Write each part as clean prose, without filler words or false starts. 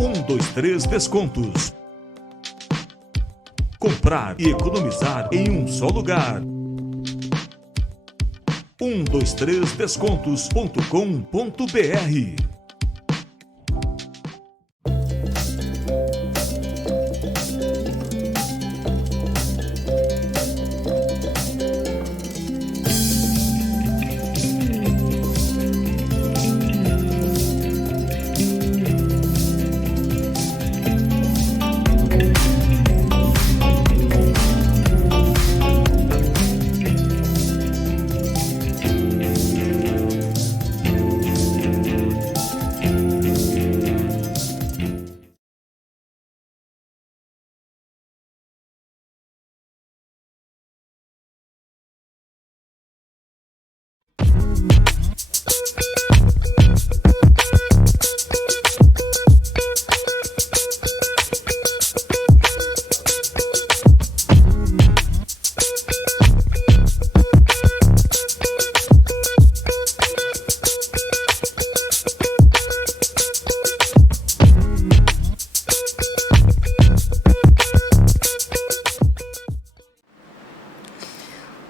Um, dois, três descontos. Comprar e economizar em um só lugar. 123descontos.com.br.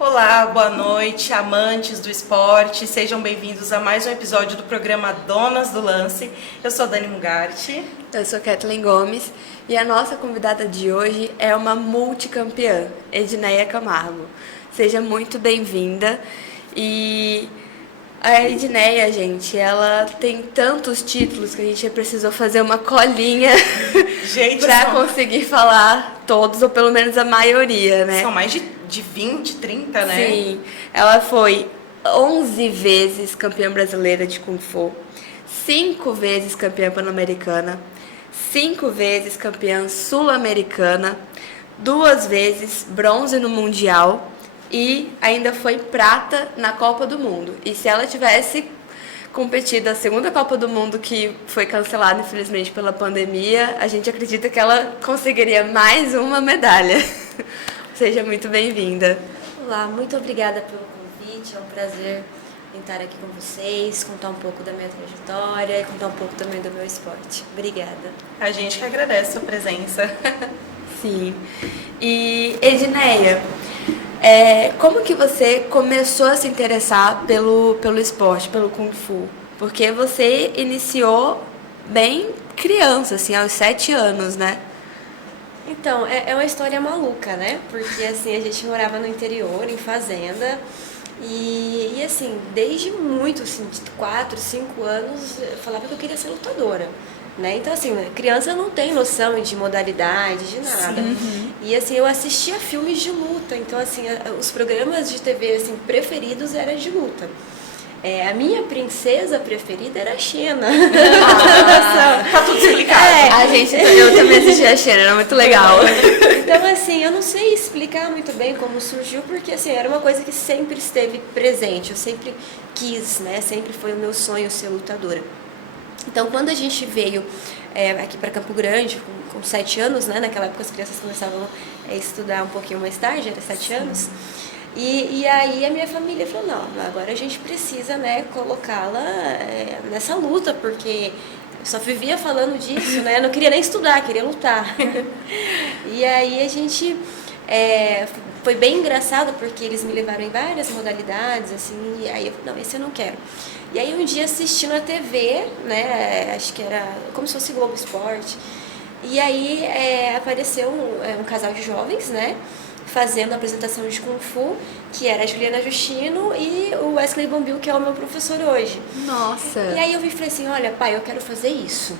Olá, boa noite, amantes do esporte, sejam bem-vindos a mais um episódio do programa Donas do Lance. Eu sou Dani Mugarte. Eu sou Kathleen Gomes e a nossa convidada de hoje é uma multicampeã, Edneia Camargo. Seja muito bem-vinda. E a Edneia, gente, ela tem tantos títulos que a gente precisou fazer uma colinha para conseguir falar todos, ou pelo menos a maioria, né? São mais de 20, 30, né? Sim, ela foi 11 vezes campeã brasileira de Kung Fu, 5 vezes campeã pan-americana, 5 vezes campeã sul-americana, 2 vezes bronze no Mundial e ainda foi prata na Copa do Mundo. E se ela tivesse competido a segunda Copa do Mundo, que foi cancelada infelizmente pela pandemia, a gente acredita que ela conseguiria mais uma medalha. Seja muito bem-vinda. Olá, muito obrigada pelo convite, é um prazer estar aqui com vocês, contar um pouco da minha trajetória e contar um pouco também do meu esporte. Obrigada. A gente que agradece a sua presença. Sim. E, Edneia, como que você começou a se interessar pelo esporte, pelo Kung Fu? Porque você iniciou bem criança, assim, aos 7 anos, né? Então, é uma história maluca, né? Porque, assim, a gente morava no interior, em fazenda, e assim, desde muito, assim, de 4, 5 anos, eu falava que eu queria ser lutadora, né? Então, assim, criança não tem noção de modalidade, de nada. Uhum. E, assim, eu assistia filmes de luta, então, assim, os programas de TV, assim, preferidos eram de luta. A minha princesa preferida era a Xena. Tá tudo explicado. Eu também assisti a Xena, era muito legal. Então, assim, eu não sei explicar muito bem como surgiu, porque, assim, era uma coisa que sempre esteve presente. Eu sempre quis, né? Sempre foi o meu sonho ser lutadora. Então, quando a gente veio aqui para Campo Grande, com 7 anos, né? Naquela época as crianças começavam a estudar um pouquinho mais tarde, era 7 anos. E aí a minha família falou, não, agora a gente precisa, né, colocá-la nessa luta, porque eu só vivia falando disso, né, eu não queria nem estudar, queria lutar. E aí a gente, foi bem engraçado, porque eles me levaram em várias modalidades, assim, e aí eu falei, não, esse eu não quero. E aí um dia assistindo a TV, né, acho que era como se fosse Globo Esporte, e aí apareceu um casal de jovens, né, fazendo a apresentação de Kung Fu, que era a Juliana Justino e o Wesley Bombil, que é o meu professor hoje. Nossa! E aí eu falei assim, olha, pai, eu quero fazer isso.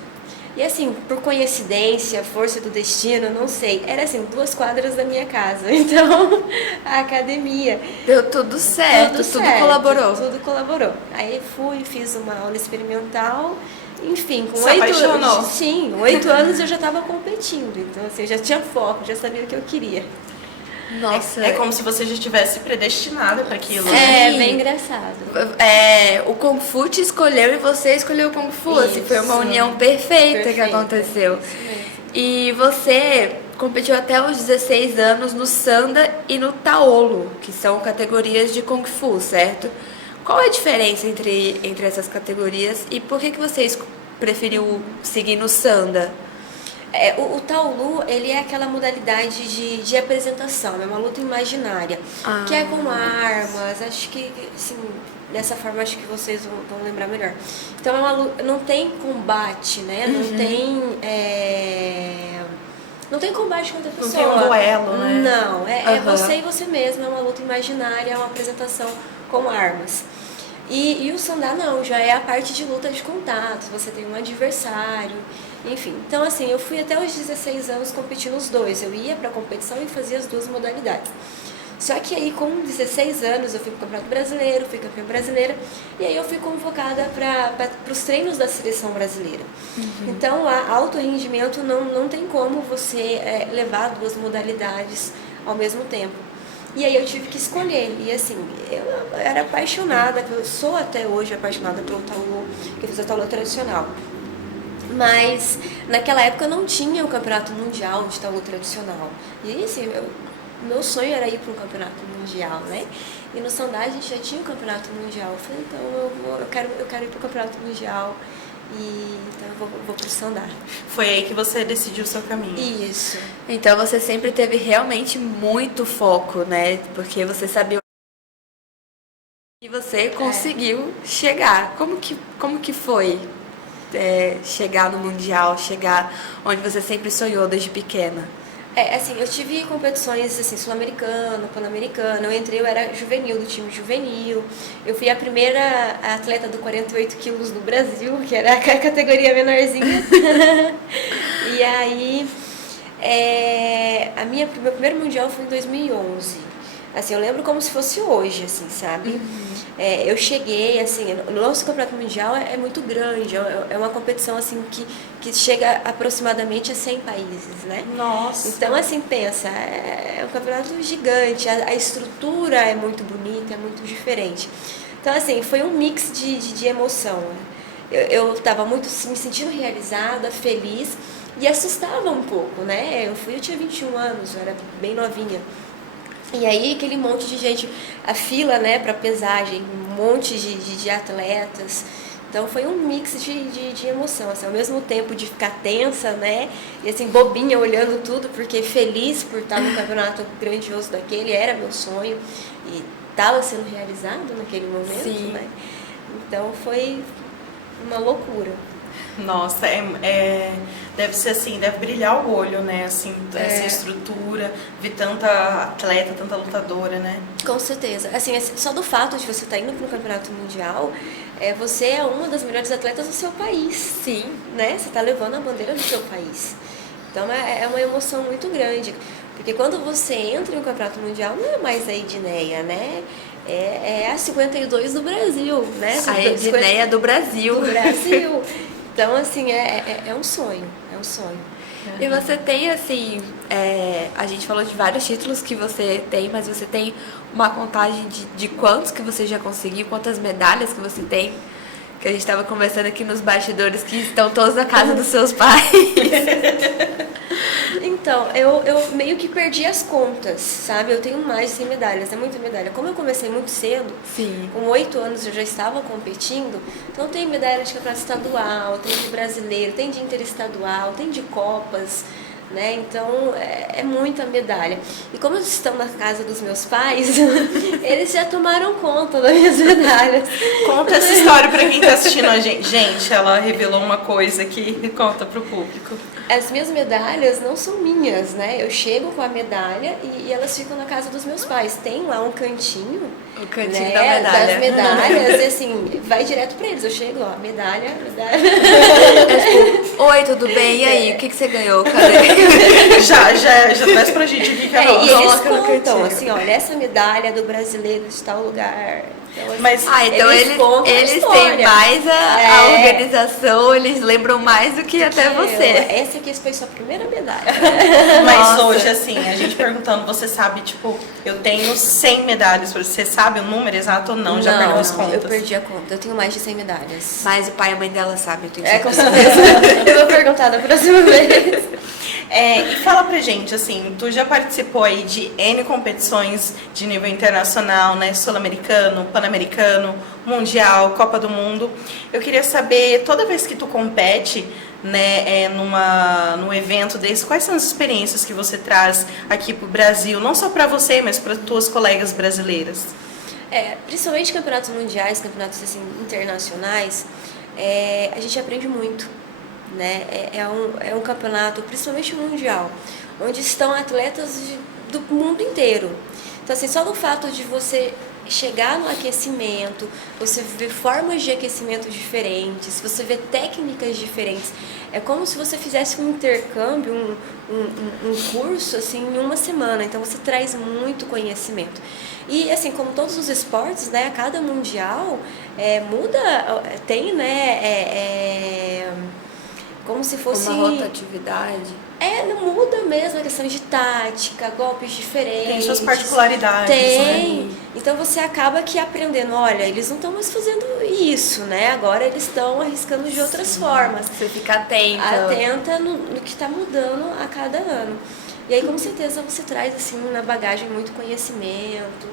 E assim, por coincidência, força do destino, não sei, era assim, 2 quadras da minha casa. Então, a academia. Deu tudo certo, tudo colaborou. Tudo colaborou. Aí fui, fiz uma aula experimental. Enfim, com 8 anos eu já estava competindo. Então, assim, eu já tinha foco, já sabia o que eu queria. Nossa. É como se você já estivesse predestinada para aquilo. É, bem engraçado. O Kung Fu te escolheu e você escolheu o Kung Fu. Assim, foi uma união perfeita que aconteceu. Isso mesmo. E você competiu até os 16 anos no Sanda e no Taolo, que são categorias de Kung Fu, certo? Qual é a diferença entre essas categorias e por que você preferiu seguir no Sanda? O Taolu, ele é aquela modalidade de apresentação, é uma luta imaginária, que é com armas, acho que, assim, dessa forma acho que vocês vão lembrar melhor. Então é uma luta, não tem combate, né? Não tem combate contra a pessoa. Não tem um duelo, né? Não, é você e você mesmo, é uma luta imaginária, é uma apresentação com armas. E o Sandá não, já é a parte de luta de contatos, você tem um adversário, enfim. Então, assim, eu fui até os 16 anos competindo os dois. Eu ia pra competição e fazia as duas modalidades. Só que aí, com 16 anos, eu fui pro Campeonato Brasileiro, fui campeã brasileira, e aí eu fui convocada para os treinos da seleção brasileira. Então, a alto rendimento não tem como você levar duas modalidades ao mesmo tempo. E aí eu tive que escolher, e assim, eu era apaixonada, eu sou até hoje apaixonada pelo Taolu, que eu fiz a Taolu tradicional. Mas naquela época não tinha o campeonato mundial de Taolu tradicional. E assim, meu sonho era ir para um campeonato mundial, né? E no Sandá a gente já tinha o campeonato mundial. Eu falei, então eu quero ir para o campeonato mundial. E então eu vou pro Sandá. Foi aí que você decidiu o seu caminho. Isso. Então você sempre teve realmente muito foco, né? Porque você sabia e você conseguiu chegar. Como que foi chegar no Mundial, chegar onde você sempre sonhou desde pequena? Assim, eu tive competições assim, sul-americano, pan-americano. Eu era juvenil, do time juvenil. Eu fui a primeira atleta do 48 quilos do Brasil, que era a categoria menorzinha. E aí, meu primeiro mundial foi em 2011. Assim, eu lembro como se fosse hoje, assim, sabe? Eu cheguei, assim, o nosso campeonato mundial é muito grande, é uma competição, assim, que chega aproximadamente a 100 países, né? Nossa! Então, assim, pensa, é um campeonato gigante, a estrutura é muito bonita, é muito diferente. Então, assim, foi um mix de emoção. Eu estava muito me sentindo realizada, feliz e assustava um pouco, né? Eu tinha 21 anos, eu era bem novinha. E aí aquele monte de gente, a fila, né, para pesagem, um monte de atletas. Então foi um mix de emoção, assim, ao mesmo tempo de ficar tensa, né, e assim, bobinha olhando tudo, porque feliz por estar no campeonato grandioso daquele, era meu sonho, e estava sendo realizado naquele momento, Sim. né. Então foi uma loucura. Nossa, deve ser assim, deve brilhar o olho, né? Assim, essa estrutura, ver tanta atleta, tanta lutadora, né? Com certeza. Assim, só do fato de você estar indo para um campeonato mundial, você é uma das melhores atletas do seu país. Sim. Né? Você está levando a bandeira do seu país. Então é uma emoção muito grande. Porque quando você entra em um campeonato mundial, não é mais a Edneia, né? É a 52 do Brasil, né? A Edneia do Brasil. Do Brasil. Então, assim, é um sonho, é um sonho. E você tem, assim, a gente falou de vários títulos que você tem, mas você tem uma contagem de quantos que você já conseguiu, quantas medalhas que você tem? Que a gente estava conversando aqui nos bastidores que estão todos na casa dos seus pais. Então, eu meio que perdi as contas, sabe? Eu tenho mais de 100 medalhas, é muita medalha. Como eu comecei muito cedo, Sim. com 8 anos eu já estava competindo, então tem medalha de campeonato estadual, tem de brasileiro, tem de interestadual, tem de copas, né? Então, é muita medalha. E como eles estão na casa dos meus pais, eles já tomaram conta das minhas medalhas. Conta essa história pra quem tá assistindo a gente. Gente, ela revelou uma coisa que conta pro público. As minhas medalhas não são minhas, né? Eu chego com a medalha e elas ficam na casa dos meus pais. Tem lá um cantinho, O cantinho né, da medalha. das medalhas, e assim, vai direto pra eles. Eu chego, ó, medalha. Oi, tudo bem? E aí, o que você ganhou? Cadê? Já traz pra gente aqui que é E nossa. eles Coloca no contam, cantinho. assim, olha, essa medalha do brasileiro de tal lugar. Então, assim, Mas Então contam a eles têm história. mais a organização, eles lembram mais do que até você. Essa aqui foi sua primeira medalha. Mas Nossa. hoje, assim, a gente perguntando, você sabe, tipo, eu tenho 100 medalhas, você sabe sabe o número exato ou não? Já perdeu as contas? Eu perdi a conta. Eu tenho mais de 100 medalhas. Mas o pai e a mãe dela sabem, eu tenho Com certeza. certeza. Eu vou perguntar da próxima vez. E fala pra gente, assim, tu já participou aí de N competições de nível internacional, né? Sul-americano, pan-americano, mundial, Copa do Mundo. Eu queria saber, toda vez que tu compete, né, num evento desse, quais são as experiências que você traz aqui pro Brasil? Não só pra você, mas para tuas colegas brasileiras. Principalmente campeonatos mundiais, campeonatos assim, internacionais, a gente aprende muito. Né? É um campeonato, principalmente mundial, onde estão atletas do mundo inteiro. Então, assim, só no fato de você chegar no aquecimento, você vê formas de aquecimento diferentes, você vê técnicas diferentes. É como se você fizesse um intercâmbio, um curso, assim, em uma semana. Então, você traz muito conhecimento. E, assim, como todos os esportes, né, a cada mundial muda, tem, né, como se fosse uma rotatividade. Não muda mesmo a questão de tática, golpes diferentes. Tem suas particularidades. Tem. Né? Então você acaba que aprendendo, olha, eles não estão mais fazendo isso, né? Agora eles estão arriscando de outras formas. Você fica Atenta no que está mudando a cada ano. E aí, com certeza, você traz, assim, na bagagem muito conhecimento.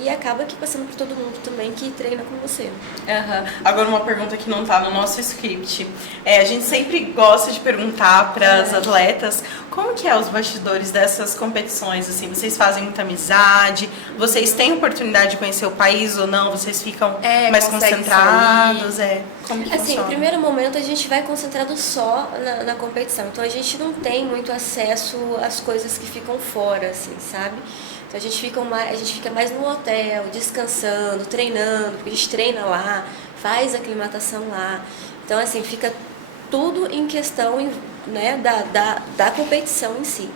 E acaba que passando por todo mundo também que treina com você. Uhum. Agora uma pergunta que não está no nosso script. A gente sempre gosta de perguntar para as atletas como que é os bastidores dessas competições, assim, vocês fazem muita amizade, vocês têm oportunidade de conhecer o país ou não, vocês ficam mais concentrados, como que assim, funciona? No primeiro momento a gente vai concentrado só na competição, então a gente não tem muito acesso às coisas que ficam fora, assim, sabe? Então a gente fica mais no hotel, descansando, treinando, porque a gente treina lá, faz aclimatação lá. Então, assim, fica tudo em questão, né, da competição em si.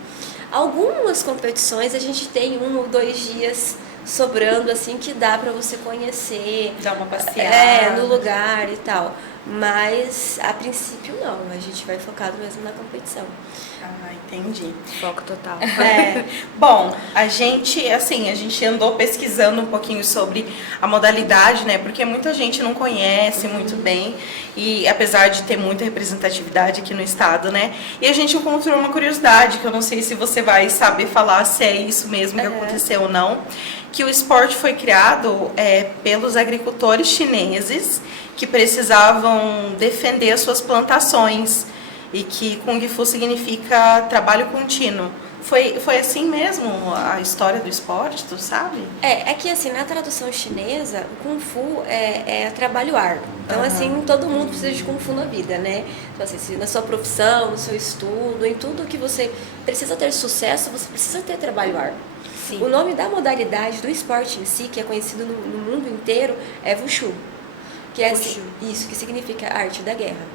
Algumas competições a gente tem 1 ou 2 dias sobrando, assim, que dá pra você conhecer. Dar uma passeada. No lugar e tal. Mas, a princípio, não. A gente vai focado mesmo na competição. Entendi. Foco total. Bom, a gente andou pesquisando um pouquinho sobre a modalidade, né? Porque muita gente não conhece muito bem, e apesar de ter muita representatividade aqui no estado, né? E a gente encontrou uma curiosidade, que eu não sei se você vai saber falar se é isso mesmo que aconteceu ou não, que o esporte foi criado pelos agricultores chineses que precisavam defender as suas plantações. E que Kung Fu significa trabalho contínuo. Foi assim mesmo a história do esporte, tu sabe? É que assim, na tradução chinesa, o Kung Fu é trabalho árduo. Então, assim, todo mundo precisa de Kung Fu na vida, né? Então, assim, na sua profissão, no seu estudo, em tudo que você precisa ter sucesso, você precisa ter trabalho árduo. Sim. O nome da modalidade do esporte em si, que é conhecido no mundo inteiro, é Wushu. Que é Wushu. Isso, que significa arte da guerra.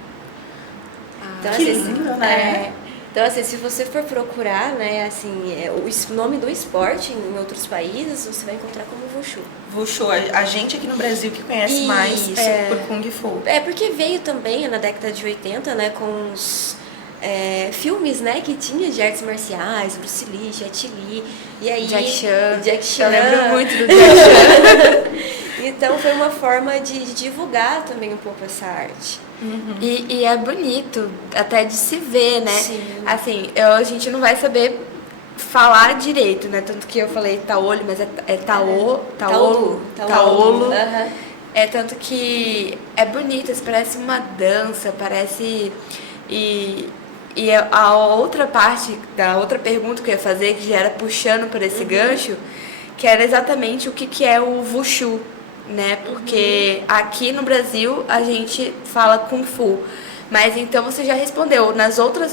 Então, que assim, lindo, né? Então, assim, se você for procurar, né, assim, o nome do esporte em outros países, você vai encontrar como Wushu. Wushu, a gente aqui no Brasil que conhece mais por Kung Fu. Porque veio também na década de 80, né, com os filmes, né, que tinha de artes marciais, Bruce Lee, Jet Li, e aí... Jack Chan. Eu lembro muito do Jack Chan. Então, foi uma forma de divulgar também um pouco essa arte. Uhum. E é bonito até de se ver, né? Sim. Assim, a gente não vai saber falar direito, né? Tanto que eu falei taolho, mas é taolo. Uhum. É tanto que é bonito, parece uma dança, parece... E a outra parte da outra pergunta que eu ia fazer, que já era puxando por esse gancho, que era exatamente o que é o Wushu, né? Porque aqui no Brasil a gente fala Kung Fu, mas então você já respondeu,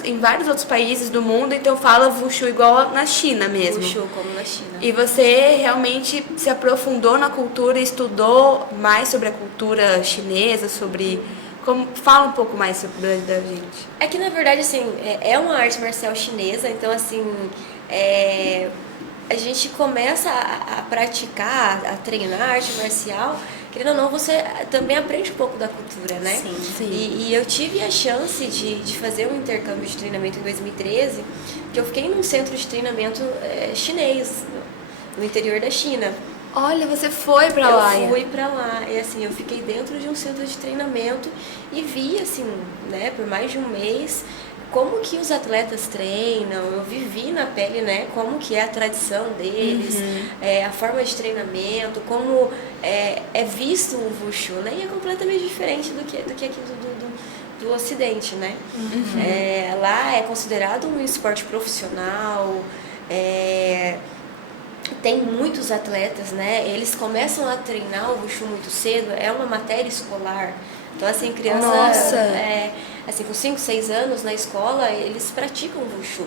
em vários outros países do mundo, então fala Wushu igual na China mesmo. Wushu como na China. E você realmente se aprofundou na cultura, estudou mais sobre a cultura chinesa, fala um pouco mais sobre da gente. É que, na verdade, assim, é uma arte marcial chinesa, então, assim, a gente começa a praticar, a treinar arte marcial, querendo ou não, você também aprende um pouco da cultura, né? Sim. E eu tive a chance de fazer um intercâmbio de treinamento em 2013, que eu fiquei num centro de treinamento chinês, no interior da China. Olha, você foi pra lá. Eu fui pra lá, e assim, eu fiquei dentro de um centro de treinamento e vi, assim, né, por mais de um mês, como que os atletas treinam, eu vivi na pele, né, como que é a tradição deles, a forma de treinamento, como é visto o Wushu, né, e é completamente diferente do que aqui do Ocidente, né. Lá é considerado um esporte profissional, tem muitos atletas, né? Eles começam a treinar o Wushu muito cedo, é uma matéria escolar. Então, assim, criança, assim, com 5, 6 anos na escola, eles praticam o Wushu.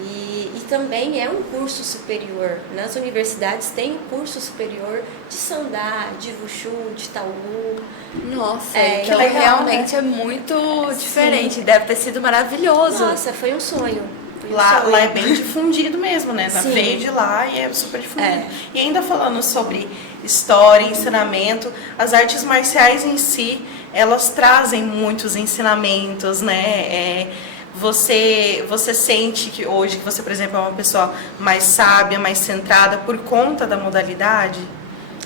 E também é um curso superior. Nas universidades tem um curso superior de Sandá, de Wushu, de Taolu. Nossa, que então legal, realmente é muito diferente. Deve ter sido maravilhoso. Nossa, foi um sonho. Lá é bem difundido mesmo, né? Sim. Veio de lá e é super difundido. E ainda falando sobre história, ensinamento, as artes marciais em si, elas trazem muitos ensinamentos, né? Você sente que hoje, que você, por exemplo, é uma pessoa mais sábia, mais centrada por conta da modalidade?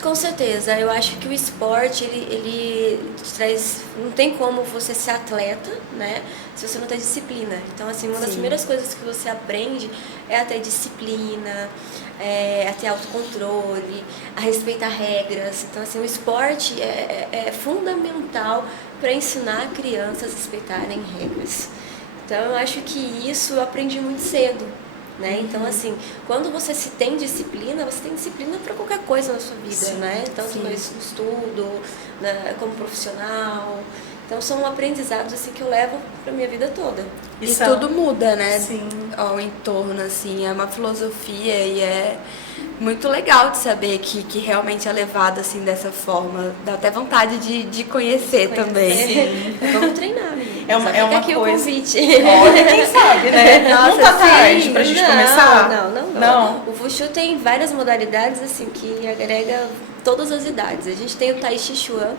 Com certeza, eu acho que o esporte, ele traz, não tem como você ser atleta, né, se você não tem disciplina. Então, assim, uma das primeiras coisas que você aprende é a ter disciplina, a ter autocontrole, a respeitar regras. Então, assim, o esporte é fundamental para ensinar crianças a respeitarem regras. Então, eu acho que isso eu aprendi muito cedo. Né? Então, assim, quando você se tem disciplina, você tem disciplina para qualquer coisa na sua vida, né? Tanto no estudo, como profissional. Então, são aprendizados assim que eu levo para minha vida toda. E tudo muda, né? Sim. Ao entorno, assim, é uma filosofia e é muito legal de saber que realmente é levado assim dessa forma. Dá até vontade de conhecer também. Vamos treinar, menina. É uma aqui coisa... o convite. Olha, quem sabe, né? Nossa, não tá tarde sim. pra gente começar? Não. O Wushu tem várias modalidades assim que agrega todas as idades. A gente tem o Tai Chi Chuan,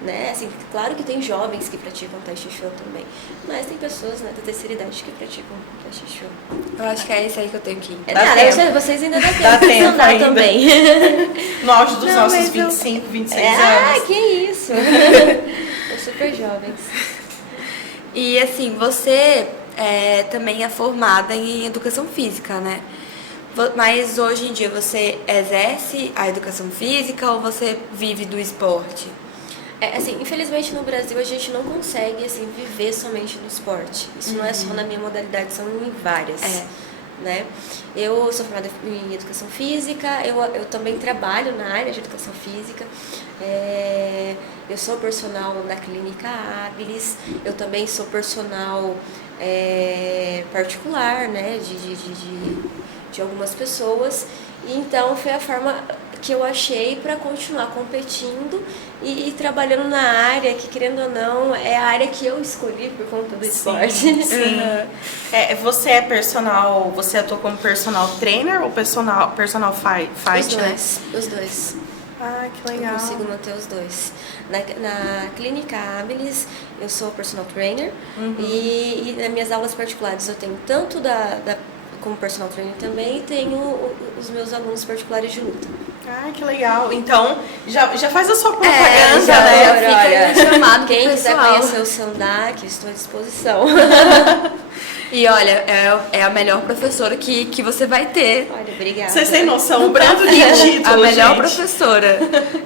né? Assim, claro que tem jovens que praticam Tai Chi Chuan também, mas tem pessoas, né, da terceira idade que praticam Tai Chi Chuan. Eu acho que é isso aí que eu tenho que ir. Vocês ainda dá tempo Dá de tempo ensinar ainda. também. No auge dos Não, nossos mas 25, 26 Ah, anos. que isso! São super jovens. E assim, você também é formada em educação física, né? Mas hoje em dia você exerce a educação física ou você vive do esporte? Assim, infelizmente no Brasil a gente não consegue assim, viver somente do esporte. Isso não é só na minha modalidade, são em várias. Né? Eu sou formada em educação física, eu também trabalho na área de educação física. Eu sou personal da Clínica Habilis, eu também sou personal particular, né, de algumas pessoas. E então foi a forma que eu achei para continuar competindo e trabalhando na área que, querendo ou não, é a área que eu escolhi por conta do esporte. Sim. Você é personal, você atua como personal trainer ou personal fight, né? Os dois. Ah, que legal. Eu consigo manter os dois. Na Clínica Habilis, eu sou personal trainer e nas minhas aulas particulares eu tenho tanto como personal trainer também e tenho os meus alunos particulares de luta. Ah, que legal. Então, já faz a sua propaganda, né? Olha, Fica chamado quem quiser pessoal. conhecer o Sandá, que estou à disposição. E olha, é a melhor professora que você vai ter. Olha, obrigada. Vocês têm noção, o brando de título, A melhor gente. professora.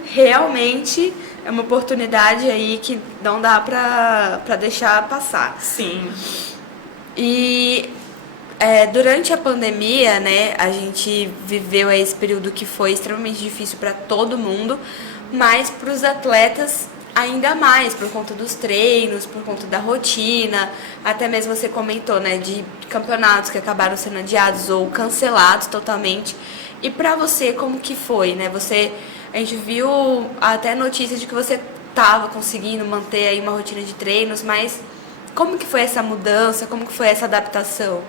Realmente é uma oportunidade aí que não dá pra deixar passar. Sim. E durante a pandemia, né, a gente viveu esse período que foi extremamente difícil para todo mundo, mas para os atletas ainda mais, por conta dos treinos, por conta da rotina, até mesmo você comentou, né, de campeonatos que acabaram sendo adiados ou cancelados totalmente. E para você, como que foi, né? A gente viu até notícias de que você estava conseguindo manter aí uma rotina de treinos, mas como que foi essa mudança, como que foi essa adaptação?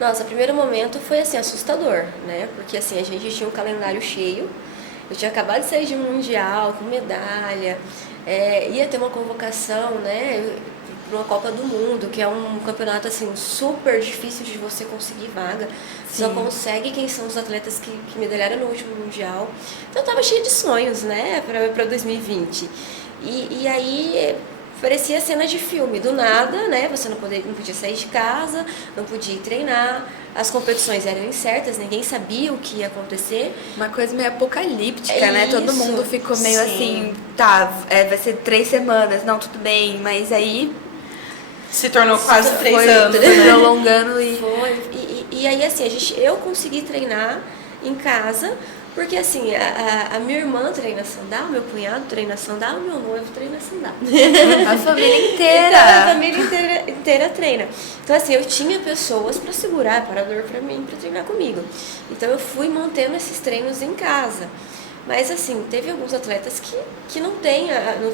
Nossa, o primeiro momento foi assim, assustador, né? Porque assim, a gente tinha um calendário cheio, eu tinha acabado de sair de um mundial com medalha, ia ter uma convocação, né? para uma Copa do Mundo, que é um campeonato assim super difícil de você conseguir vaga. Só consegue quem são os atletas que medalharam no último Mundial. Então eu tava cheia de sonhos, né, para 2020. E aí parecia cena de filme, do nada, né? Você não podia sair de casa, não podia ir treinar, as competições eram incertas, ninguém sabia o que ia acontecer. Uma coisa meio apocalíptica, né? Isso, Todo mundo ficou meio assim, vai ser 3 semanas, não, tudo bem, mas aí Se tornou quase 3 foi anos, né? prolongando e... E aí, assim, eu consegui treinar em casa, porque assim, a minha irmã treina sandal, meu cunhado treina sandal, meu noivo treina sandal. A família inteira. Então, a família inteira treina. Então, assim, eu tinha pessoas para segurar, parador para mim, para treinar comigo. Então, eu fui mantendo esses treinos em casa. Mas, assim, teve alguns atletas que não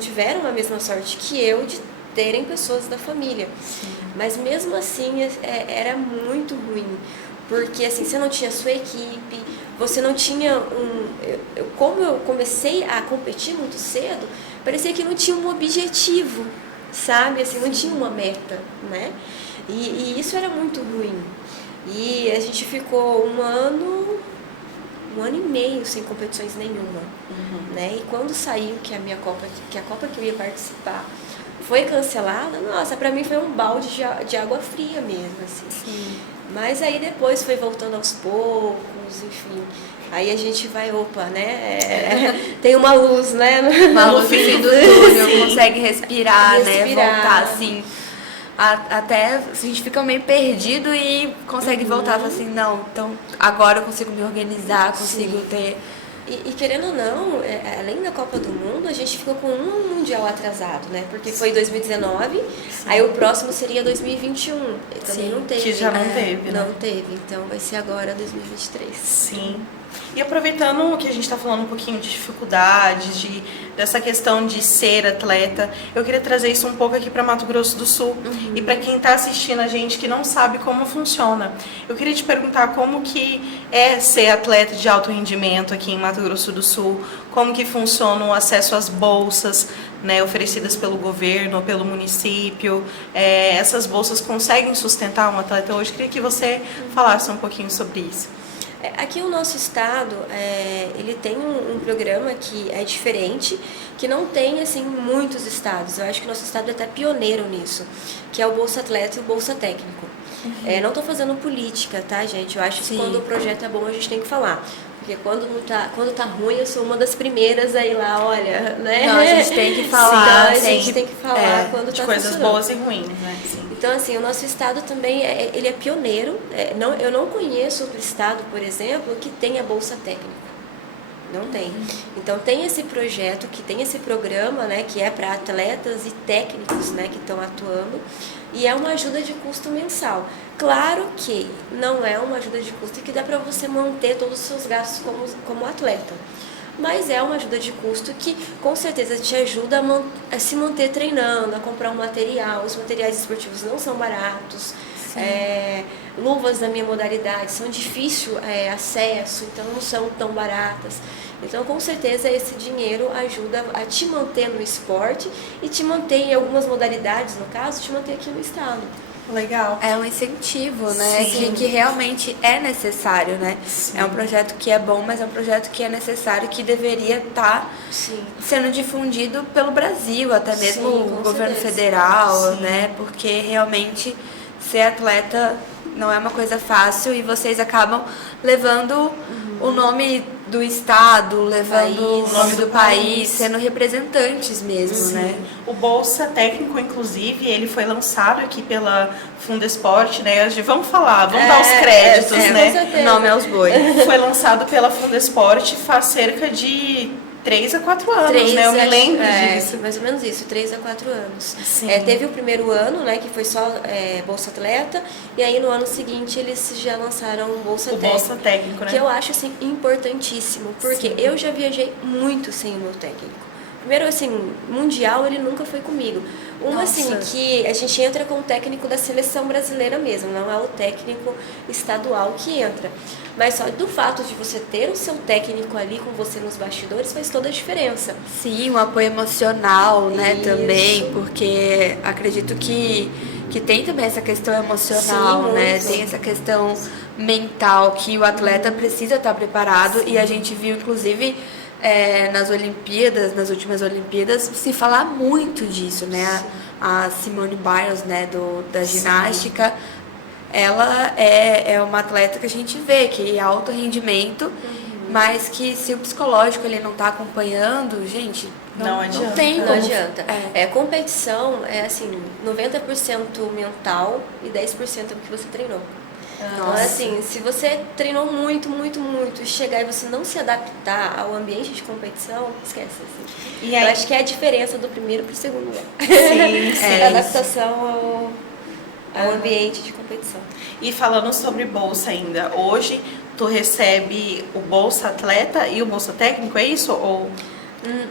tiveram a mesma sorte que eu de terem pessoas da família. Mas, mesmo assim, era muito ruim. Porque, assim, você não tinha sua equipe, você não tinha como eu comecei a competir muito cedo, parecia que não tinha um objetivo, sabe? Assim, não tinha uma meta, né? E isso era muito ruim. E a gente ficou um ano e meio sem competições nenhuma, né? E quando saiu que a Copa que eu ia participar foi cancelada, nossa, pra mim foi um balde de água fria mesmo, assim. Sim. Mas aí depois foi voltando aos poucos, enfim. Aí a gente vai, né? Tem uma luz, né? Uma luz no fim do túnel, consegue respirar, né? Voltar assim. Até a gente fica meio perdido e consegue voltar assim, não, então agora eu consigo me organizar, consigo ter... E querendo ou não, além da Copa do Mundo, a gente ficou com um Mundial atrasado, né? Porque foi 2019, aí o próximo seria 2021. E também não teve. Que já não teve, né? Não teve, então vai ser agora 2023. Sim. E aproveitando que a gente está falando um pouquinho de dificuldades, dessa questão de ser atleta, eu queria trazer isso um pouco aqui para Mato Grosso do Sul. E para quem está assistindo a gente que não sabe como funciona, eu queria te perguntar como que é ser atleta de alto rendimento aqui em Mato Grosso do Sul, como que funciona o acesso às bolsas, né, oferecidas pelo governo ou pelo município. Essas bolsas conseguem sustentar um atleta hoje? Eu queria que você falasse um pouquinho sobre isso. Aqui o nosso estado, ele tem um programa que é diferente, que não tem assim muitos estados. Eu acho que o nosso estado é até pioneiro nisso, que é o Bolsa Atleta e o Bolsa Técnico. Não estou fazendo política, tá, gente? Eu acho que quando o projeto é bom a gente tem que falar. Porque quando tá ruim, eu sou uma das primeiras aí lá, olha, né? Não, a gente tem que falar. Sim, a gente tem que falar quando de tá coisas funcionando. boas e ruins, né? Sim. Então, assim, o nosso estado também, ele é pioneiro. Eu não conheço outro estado, por exemplo, que tenha Bolsa Técnica. Não tem. Então, tem esse projeto, que tem esse programa, né, que é para atletas e técnicos, né, que estão atuando, e é uma ajuda de custo mensal. Claro que não é uma ajuda de custo que dá para você manter todos os seus gastos como atleta. Mas é uma ajuda de custo que com certeza te ajuda a se manter treinando, a comprar um material. Os materiais esportivos não são baratos. Luvas da minha modalidade são difícil acesso, então não são tão baratas. Então, com certeza, esse dinheiro ajuda a te manter no esporte e te manter em algumas modalidades, no caso, te manter aqui no estado. Legal. É um incentivo, né? Sim. Que realmente é necessário, né? Sim. É um projeto que é bom, mas é um projeto que é necessário, que deveria estar sendo difundido pelo Brasil, até mesmo Sim, o com governo certeza. federal, Sim. né? Porque realmente ser atleta não é uma coisa fácil e vocês acabam levando o nome do estado, levando o nome do país, sendo representantes mesmo, né? O Bolsa Técnico, inclusive, ele foi lançado aqui pela Fundesporte, né? Vamos dar os créditos, com né? certeza. Nome aos bois. Foi lançado pela Fundesporte faz cerca de 3 a 4 anos, né? Eu me lembro disso. Mais ou menos isso, 3 a 4 anos. Sim. Teve o primeiro ano, né, que foi só Bolsa Atleta, e aí no ano seguinte eles já lançaram o Bolsa Técnico. Bolsa Técnico, né? Que eu acho, assim, importantíssimo, porque eu já viajei muito sem o meu técnico. Primeiro, assim, mundial ele nunca foi comigo. Uma, assim, Nossa. que a gente entra com o técnico da seleção brasileira mesmo, não é o técnico estadual que entra. Mas só do fato de você ter o seu técnico ali com você nos bastidores faz toda a diferença. Sim, um apoio emocional, né, Isso. também, porque acredito que tem também essa questão emocional, Sim, né, muito. tem essa questão mental que o atleta precisa estar preparado e a gente viu, inclusive, nas Olimpíadas, nas últimas Olimpíadas, se falar muito disso, né, a Simone Biles, né, da ginástica, ela é uma atleta que a gente vê que é alto rendimento, mas que se o psicológico ele não está acompanhando, gente, Não adianta. tem Não como. adianta. Competição é assim, 90% mental e 10% é o que você treinou. Então, Nossa. assim, se você treinou muito, muito, muito e chegar e você não se adaptar ao ambiente de competição, esquece. Assim. E Eu aí- acho que é a diferença do primeiro pro segundo lugar. Sim, sim. A adaptação ao ambiente de competição. E falando sobre bolsa ainda, hoje tu recebe o Bolsa Atleta e o Bolsa Técnico, é isso? Ou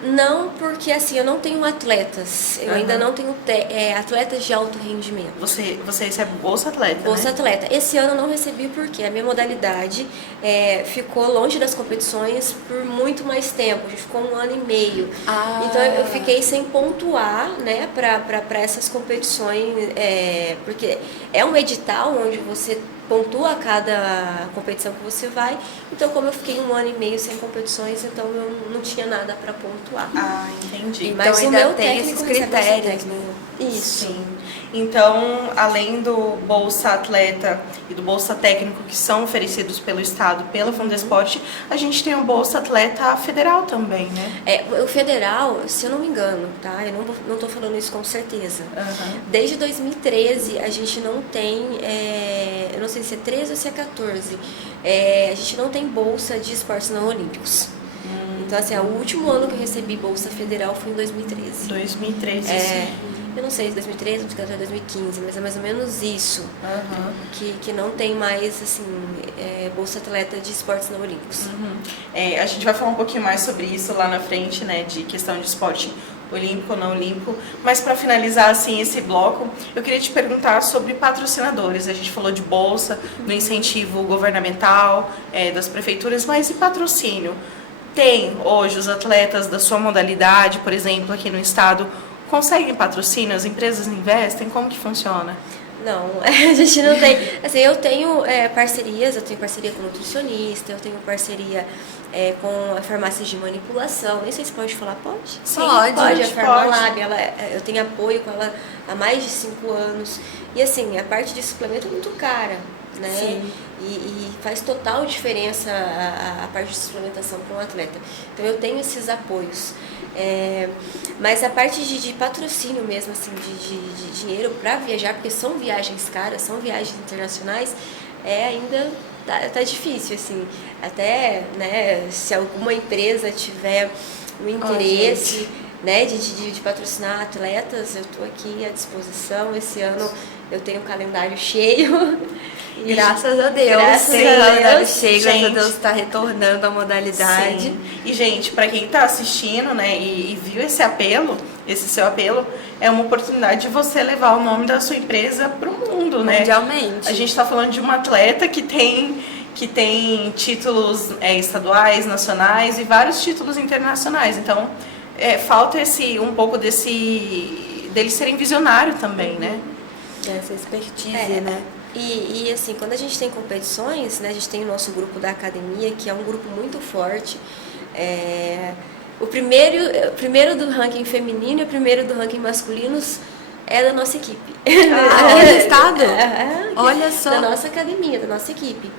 Não, porque assim, eu não tenho atletas. Eu Aham. ainda não tenho atletas de alto rendimento. você recebe o Bolsa Atleta, Bolsa né? Atleta. Esse ano eu não recebi porque a minha modalidade ficou longe das competições por muito mais tempo. A gente ficou 1 ano e meio. Ah. Então eu fiquei sem pontuar, né, para essas competições, porque é um edital onde você pontua cada competição que você vai. Então, como eu fiquei 1 ano e meio sem competições, então eu não tinha nada para pontuar. Ah, entendi. Então Mas o ainda meu tem técnico esses recebe bolsa critérios, técnica. né? Isso. Sim. Então, além do Bolsa Atleta e do Bolsa Técnico que são oferecidos pelo Estado, pela Fundesport, a gente tem o Bolsa Atleta Federal também, né? O federal, se eu não me engano, tá? Eu não estou falando isso com certeza. Aham. Desde 2013 a gente não tem, eu não sei se é 13 ou se é 14, a gente não tem bolsa de esportes não olímpicos. Então, assim, o último ano que eu recebi bolsa federal foi em 2013. 2013. Eu não sei se 2013, 2014, 2015, mas é mais ou menos isso. Aham. Que não tem mais, assim, bolsa atleta de esportes não olímpicos. A gente vai falar um pouquinho mais sobre isso lá na frente, né, de questão de esporte olímpico ou não olímpico. Mas para finalizar assim esse bloco, eu queria te perguntar sobre patrocinadores. A gente falou de bolsa, do incentivo governamental, das prefeituras, mas e patrocínio? Tem hoje os atletas da sua modalidade, por exemplo, aqui no estado, conseguem patrocínio? As empresas investem? Como que funciona? Não, a gente não tem. Assim, eu tenho parcerias, eu tenho parceria com nutricionista, eu tenho parceria com a farmácia de manipulação. Nem sei se pode falar, pode? Sim, Pode. A pode. Farmalab, eu tenho apoio com ela há mais de 5 anos. E assim, a parte de suplemento é muito cara, né? Sim. E faz total diferença a parte de suplementação para um atleta. Então eu tenho esses apoios. Mas a parte de patrocínio mesmo, assim, de dinheiro para viajar, porque são viagens caras, são viagens internacionais, ainda tá difícil, assim. Até, né, se alguma empresa tiver o interesse, né, de patrocinar atletas, eu estou aqui à disposição. Esse ano eu tenho um calendário cheio. E Graças a Deus. Graças Tem a o calendário Deus, cheio, graças a gente. Deus está retornando à modalidade. Sim. E, gente, para quem está assistindo, né, e viu esse apelo, esse seu apelo, é uma oportunidade de você levar o nome da sua empresa para o mundo, né? Mundialmente. A gente está falando de uma atleta que tem títulos estaduais, nacionais e vários títulos internacionais. Então, falta um pouco deles serem visionários também, né? Essa expertise, né? E assim, quando a gente tem competições, né, a gente tem o nosso grupo da academia, que é um grupo muito forte. O primeiro do ranking feminino e o primeiro do ranking masculinos é da nossa equipe. Olha o estado. Olha só. Da nossa academia, da nossa equipe.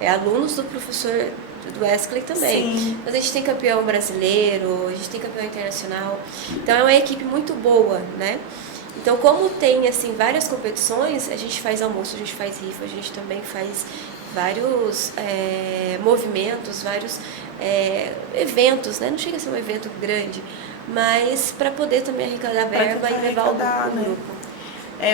Alunos do professor do Wesley também. Sim. Mas a gente tem campeão brasileiro, a gente tem campeão internacional. Então é uma equipe muito boa, né? Então, como tem assim várias competições, a gente faz almoço, a gente faz rifa, a gente também faz vários movimentos, vários eventos, né? Não chega a ser um evento grande, mas para poder também arrecadar verba e levar o arrecadar, né? grupo.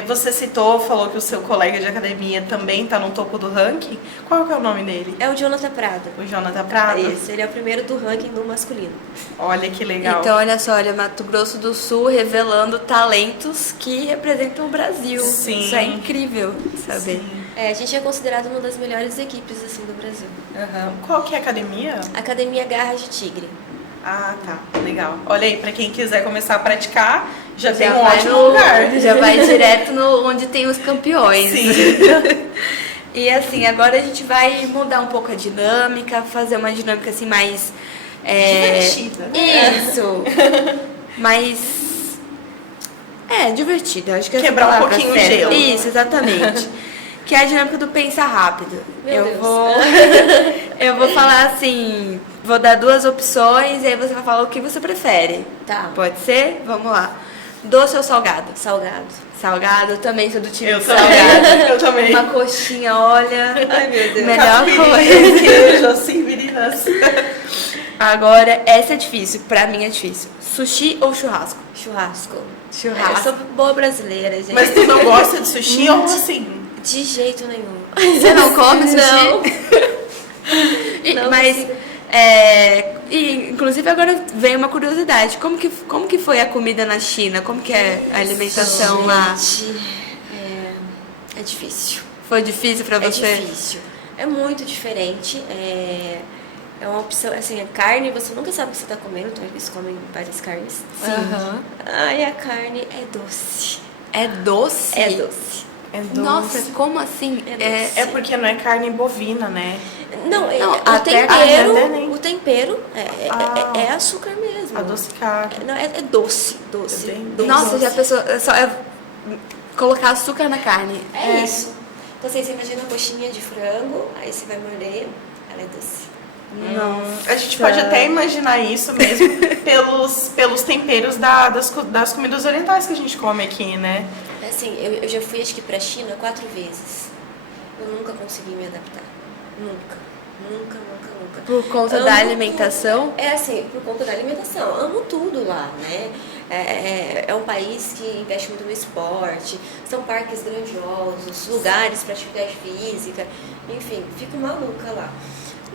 Você falou que o seu colega de academia também está no topo do ranking. Qual que é o nome dele? É o Jonathan Prado. O Jonathan Prado? Isso, ele é o primeiro do ranking no masculino. Olha que legal. Então, olha só, olha, Mato Grosso do Sul revelando talentos que representam o Brasil. Sim. Isso é incrível saber. Sim. A gente é considerado uma das melhores equipes assim do Brasil. Uhum. Qual que é a academia? Academia Garras de Tigre. Ah, tá. Legal. Olha aí, pra quem quiser começar a praticar, já tem um vai ótimo lugar. Já vai direto onde tem os campeões. Sim. E assim, agora a gente vai mudar um pouco a dinâmica, fazer uma dinâmica assim mais... Divertida, né? Isso. Mais... divertida. Acho que essa Quebrar um palavra pouquinho o certa. gelo. Isso, exatamente. Que é a dinâmica do pensar rápido. Meu Deus. Eu vou falar assim, vou dar 2 opções e aí você vai falar o que você prefere. Tá. Pode ser? Vamos lá. Doce ou salgado? Salgado. Salgado, eu também sou do time Eu de também. salgado. Eu também. Uma coxinha, olha. Ai, meu Deus. Melhor Catupiry, coisa. queijo, assim, meninas. Agora, essa é difícil, pra mim é difícil. Sushi ou churrasco? Churrasco. Churrasco. Eu sou boa brasileira, gente. Mas tu não gosta de sushi ou assim? De jeito nenhum. Você não come sushi? Não. Não Mas, consigo. inclusive agora vem uma curiosidade. Como que foi a comida na China? Como que é a alimentação lá? Gente, é difícil. Foi difícil pra você? É difícil. É muito diferente. É uma opção, assim, a carne, você nunca sabe o que você está comendo, então eles comem várias carnes. Aham. Ai, a carne é doce. É doce? É doce. É doce. Nossa, como assim? É doce. É porque não é carne bovina, né? Não, Não, o até tempero Ah. é açúcar mesmo. Adocicado. Não, é doce, doce. É bem doce. Nossa, já pensou, colocar açúcar na carne. É isso. Então, assim, você imagina uma coxinha de frango, aí você vai morder, ela é doce. A gente pode até imaginar isso mesmo pelos temperos das comidas orientais que a gente come aqui, né? Assim, eu já fui, acho que pra China 4 vezes. Eu nunca consegui me adaptar. Nunca. Por conta Amo da tudo. alimentação? É assim, por conta da alimentação. Amo tudo lá, né? É um país que investe muito no esporte, são parques grandiosos, lugares para atividade física, enfim, fico maluca lá.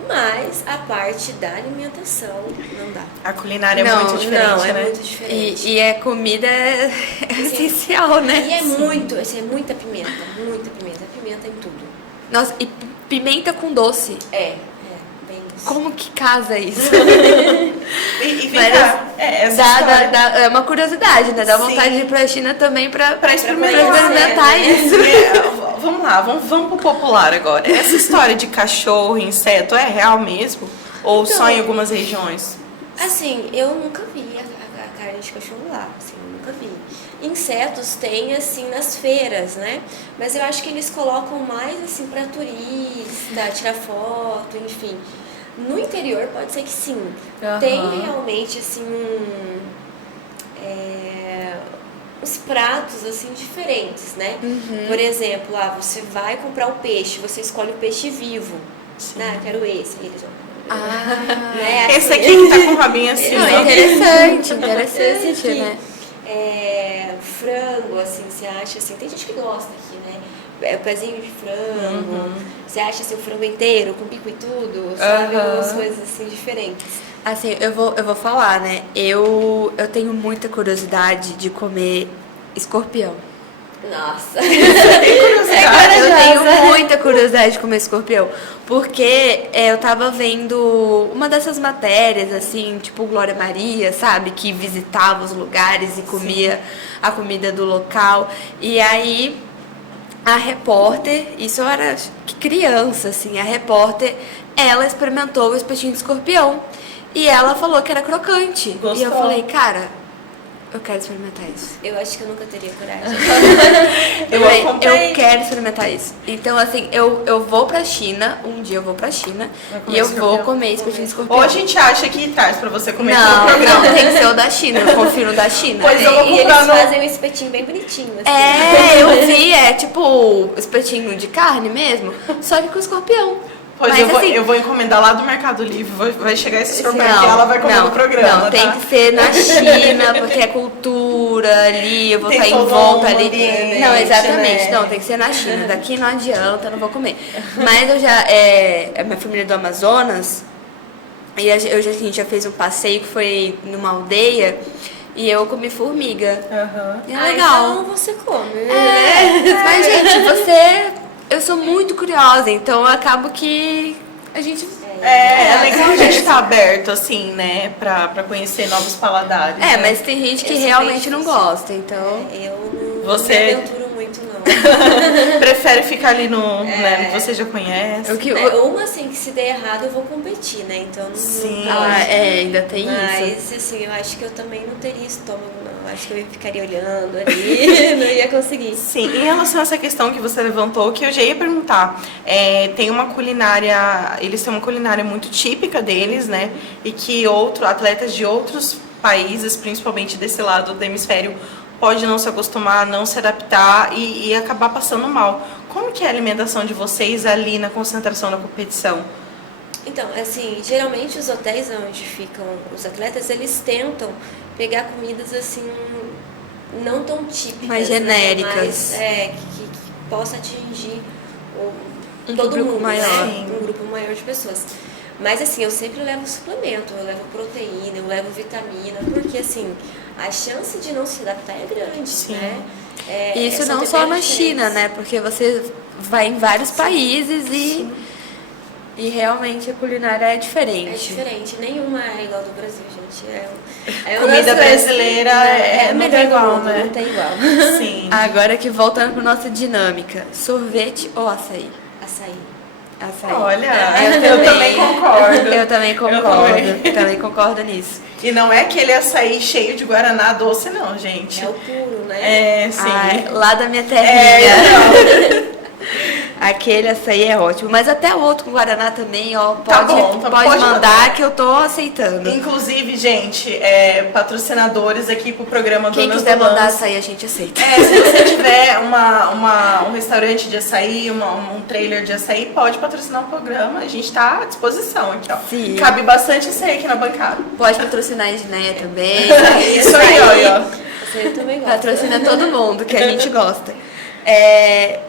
Mas a parte da alimentação não dá. A culinária é muito diferente, não, é né? muito diferente. E a comida é essencial, né? E é muito, assim, é muita pimenta, pimenta em tudo. Nossa, e pimenta com doce. Bem isso. Como que casa isso? E vem cá, essa história. É uma curiosidade, né? Dá Sim. vontade de ir pra China também pra experimentar. isso. Vamos lá, vamos pro popular agora. Essa história de cachorro, inseto, é real mesmo? Ou Então, só em algumas regiões? Assim, eu nunca vi a carne de cachorro lá, assim, eu nunca vi. Insetos tem, assim, nas feiras, né? Mas eu acho que eles colocam mais, assim, pra turista, tirar foto, enfim. No interior pode ser que sim. Aham. Tem realmente, assim, uns pratos, assim, diferentes, né? Por exemplo, você vai comprar o peixe, você escolhe o peixe vivo. Ah, quero esse. Eles vão... né? Esse aqui que tá com o rabinho assim, Não, ó. interessante, Esse aqui, né? frango, assim, você acha, assim, tem gente que gosta aqui, né? Pezinho de frango, você acha, assim, o frango inteiro, com bico e tudo, sabe? Algumas coisas, assim, diferentes. Assim, eu vou falar, né? Eu tenho muita curiosidade de comer escorpião. Nossa! Eu tenho muita curiosidade de comer escorpião. Porque eu tava vendo uma dessas matérias, assim, tipo Glória Maria, sabe? Que visitava os lugares e comia a comida do local. E aí, a repórter, isso eu era criança, assim, a repórter, ela experimentou o espetinho de escorpião. E ela falou que era crocante. Gostou. E eu falei, cara, eu quero experimentar isso. Eu acho que eu nunca teria coragem. Eu quero experimentar isso. Então, assim, eu vou pra China, um dia eu vou pra China e eu vou comer espetinho de escorpião. Ou a gente acha que traz pra você comer Não, no programa. não, tem que ser o da China, eu confio no da China. Pois eu vou E eles comprar no... fazem um espetinho bem bonitinho, assim. Eu vi, tipo espetinho de carne mesmo, só que com escorpião. Pois Mas, eu assim, vou encomendar lá do Mercado Livre, vai chegar esse não, supermercado e ela vai comer no programa, não, tem tá? que ser na China, porque é cultura ali, eu vou Tem estar em todo volta um ali. ambiente, Não, exatamente, né? não, tem que ser na China. Daqui não adianta, eu não vou comer. Mas eu já, a minha família é do Amazonas, e a gente já fez um passeio que foi numa aldeia, e eu comi formiga. Aham. E é legal. Então você come. Mas, gente, eu sou muito curiosa, então eu acabo que a gente... É legal a gente estar aberto, assim, né, pra conhecer novos paladares. né? mas tem gente que Eu sou realmente bem não difícil. gosta, então... Eu não Você- me aventuro muito, não. Prefere ficar ali no, né, no que você já conhece. O que, Uma, assim, que se der errado, eu vou competir, né? Então, não Sim. pode. ainda tem isso. Mas, assim, eu acho que eu também não teria estômago, não. Eu acho que eu ficaria olhando ali, não ia conseguir. Sim, em relação a essa questão que você levantou, que eu já ia perguntar, tem uma culinária, eles têm uma culinária muito típica deles, né? E que atletas de outros países, principalmente desse lado do hemisfério, pode não se acostumar, não se adaptar e acabar passando mal. Como que é a alimentação de vocês ali na concentração, na competição? Então, assim, geralmente os hotéis onde ficam os atletas, eles tentam pegar comidas, assim, não tão típicas. Mais né? genéricas. Mais, que possa atingir Um todo público mundo, maior. né? Um grupo maior de pessoas. Mas, assim, eu sempre levo suplemento, eu levo proteína, eu levo vitamina, porque, assim, a chance de não se adaptar é grande, Sim. né? E isso são não só na temperos China, diferentes. né? Porque você vai em vários países e realmente a culinária é É diferente. diferente, nenhuma é igual do Brasil, gente. É uma Comida das coisas- brasileira é não melhor tem do igual, mundo, né? Não tem igual. Sim. Agora que voltando para nossa dinâmica, sorvete ou açaí? Açaí. Açaí. Olha, eu eu também concordo. Eu também concordo. Também concordo nisso. E não é aquele açaí cheio de guaraná doce, não, gente. É o puro, né? É, sim. Ai, lá da minha terrinha. então. Aquele açaí é ótimo. Mas até o outro com Guaraná também, ó. Tá Pode, bom, tá- pode pode mandar que eu tô aceitando. Inclusive, gente, patrocinadores aqui pro programa Quem Donas quiser do mandar Lance. açaí, a gente aceita. Se você tiver um restaurante de açaí, um trailer de açaí, pode patrocinar o programa. A gente tá à disposição aqui, ó. Sim. Cabe bastante açaí aqui na bancada. Pode patrocinar a Edneia também. Isso aí, ó. Açaí eu também gosto. Patrocina todo mundo, que a gente gosta.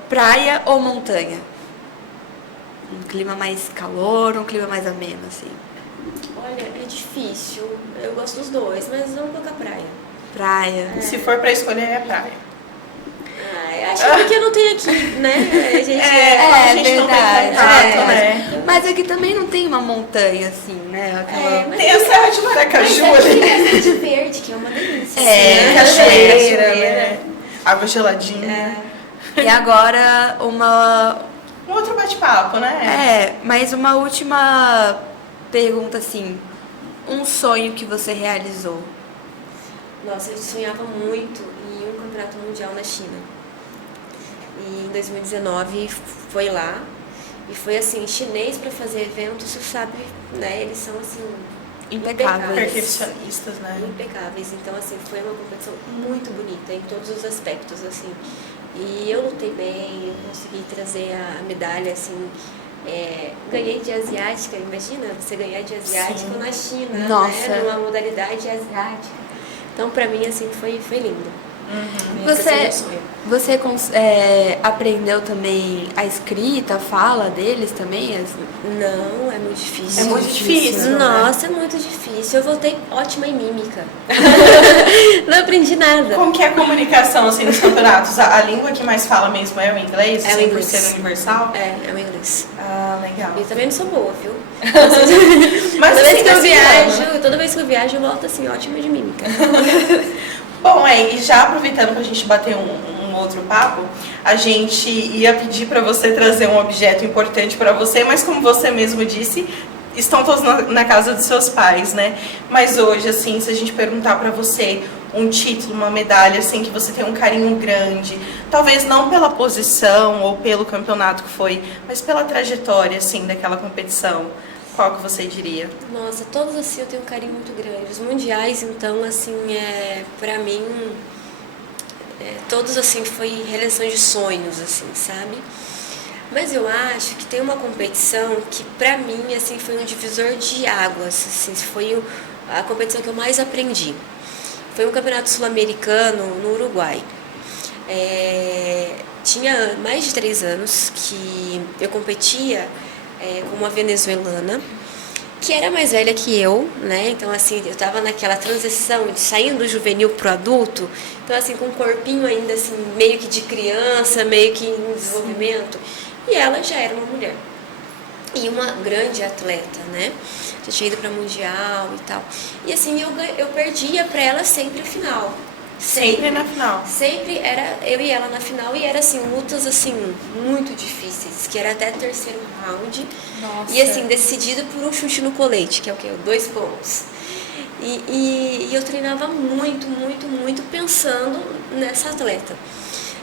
Praia ou montanha? Um clima mais calor, um clima mais ameno, assim. Olha, é difícil. Eu gosto dos dois, mas vamos colocar praia. Praia. Se for pra escolher, é praia. Acho que porque não tem aqui, né? A gente Quando a gente não tem contato, né? Mas aqui também não tem uma montanha, assim, né? Aquela... mas Tem a Serra de Maracaju mas ali. tem de verde, que é uma delícia. Cachoeira, cachoeira. né? Água geladinha. E agora Um outro bate-papo, né? mais uma última pergunta, assim. Um sonho que você realizou? Nossa, eu sonhava muito em um campeonato mundial na China. E em 2019 foi lá. E foi assim, chinês para fazer evento, você sabe, né? Eles são assim Impecáveis. Perfeccionistas, né? impecáveis. Então assim, foi uma competição muito bonita em todos os aspectos, assim. E eu lutei bem, eu consegui trazer a medalha, assim. Ganhei de asiática, imagina você ganhar de asiática Sim. na China, Nossa. né? Numa modalidade asiática. Então, pra mim, assim, foi lindo. Você, Esse é o meu sonho. você aprendeu também a escrita, a fala deles também? Não, é muito difícil. É muito difícil, né? Nossa, é muito difícil. Eu voltei ótima em mímica. Não aprendi nada. Como que é a comunicação, assim, nos campeonatos? A língua que mais fala mesmo é o inglês? É o assim, inglês. Por ser universal? É o inglês. Ah, legal. Eu também não sou boa, viu? Mas toda, assim, vez que eu tá se viajo, toda vez que eu viajo, eu volto assim, ótima de mímica. Bom, e já aproveitando pra gente bater um outro papo, a gente ia pedir pra você trazer um objeto importante pra você, mas como você mesmo disse, estão todos na casa dos seus pais, né? Mas hoje, assim, se a gente perguntar pra você um título, uma medalha, assim, que você tem um carinho grande, talvez não pela posição ou pelo campeonato que foi, mas pela trajetória, assim, daquela competição, qual que você diria? Nossa, todos assim eu tenho um carinho muito grande. Os mundiais, então, assim, pra mim, todos assim foi realização de sonhos, assim, sabe? Mas eu acho que tem uma competição que, pra mim, assim, foi um divisor de águas. Assim, foi a competição que eu mais aprendi. Foi um campeonato sul-americano no Uruguai. Tinha mais de 3 anos que eu competia com uma venezuelana que era mais velha que eu, né? Então, assim, eu tava naquela transição de saindo do juvenil pro adulto. Então, assim, com um corpinho ainda, assim, meio que de criança, meio que em desenvolvimento. E ela já era uma mulher. E uma grande atleta, né? Já tinha ido pra Mundial e tal. E, assim, eu perdia pra ela sempre a final. Sempre na final. Sempre era eu e ela na final e era assim, lutas assim, muito difíceis, que era até terceiro round. Nossa. E assim, decidido por um chute no colete, que é o quê? 2 pontos. E eu treinava muito, muito, muito pensando nessa atleta.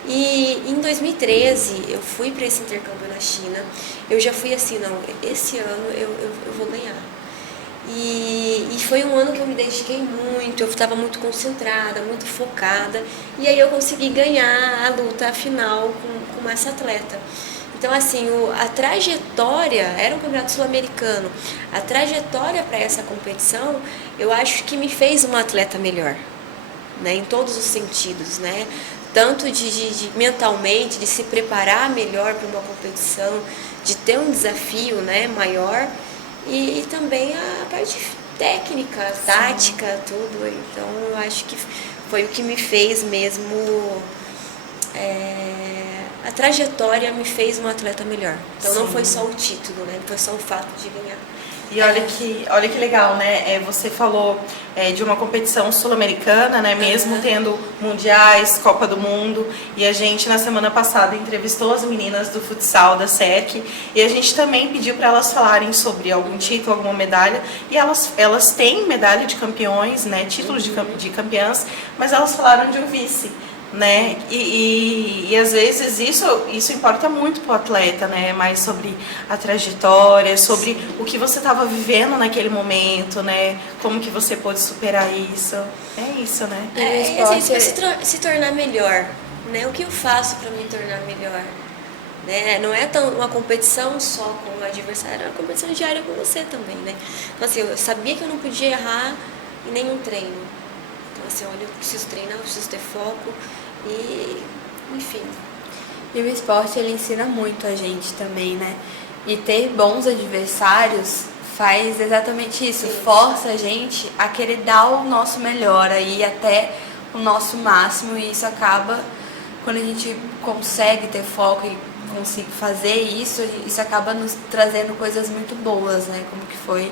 E em 2013 eu fui para esse intercâmbio na China. Eu já fui assim, não, esse ano eu vou ganhar. E foi um ano que eu me dediquei muito, eu estava muito concentrada, muito focada. E aí eu consegui ganhar a luta final com essa atleta. Então, assim, a trajetória, era um campeonato sul-americano, a trajetória para essa competição, eu acho que me fez uma atleta melhor, né, em todos os sentidos, né? Tanto de mentalmente, de se preparar melhor para uma competição, de ter um desafio, né, maior, e também a parte técnica, tática, tudo. Então, eu acho que foi o que me fez mesmo... a trajetória me fez uma atleta melhor. Então, não foi só o título, né? Foi só o fato de ganhar. E olha que legal, né? Você falou de uma competição sul-americana, né? Mesmo tendo mundiais, Copa do Mundo. E a gente, na semana passada, entrevistou as meninas do futsal da SERC. E a gente também pediu para elas falarem sobre algum título, alguma medalha. E elas têm medalha de campeões, né? Títulos de campeãs, mas elas falaram de um vice. Né? E às vezes isso importa muito pro atleta, né? Mais sobre a trajetória, sobre o que você estava vivendo naquele momento, né? Como que você pôde superar isso. É isso, né? Assim, se tornar melhor, né? O que eu faço para me tornar melhor? Né? Não é tão uma competição só com o adversário, é uma competição diária com você também, né? Então, assim, eu sabia que eu não podia errar em nenhum treino. Então, assim, olha, eu preciso treinar, eu preciso ter foco e, enfim. E o esporte, ele ensina muito a gente também, né? E ter bons adversários faz exatamente isso, força a gente a querer dar o nosso melhor, a ir até o nosso máximo, e isso acaba, quando a gente consegue ter foco e conseguir fazer isso acaba nos trazendo coisas muito boas, né? Como que foi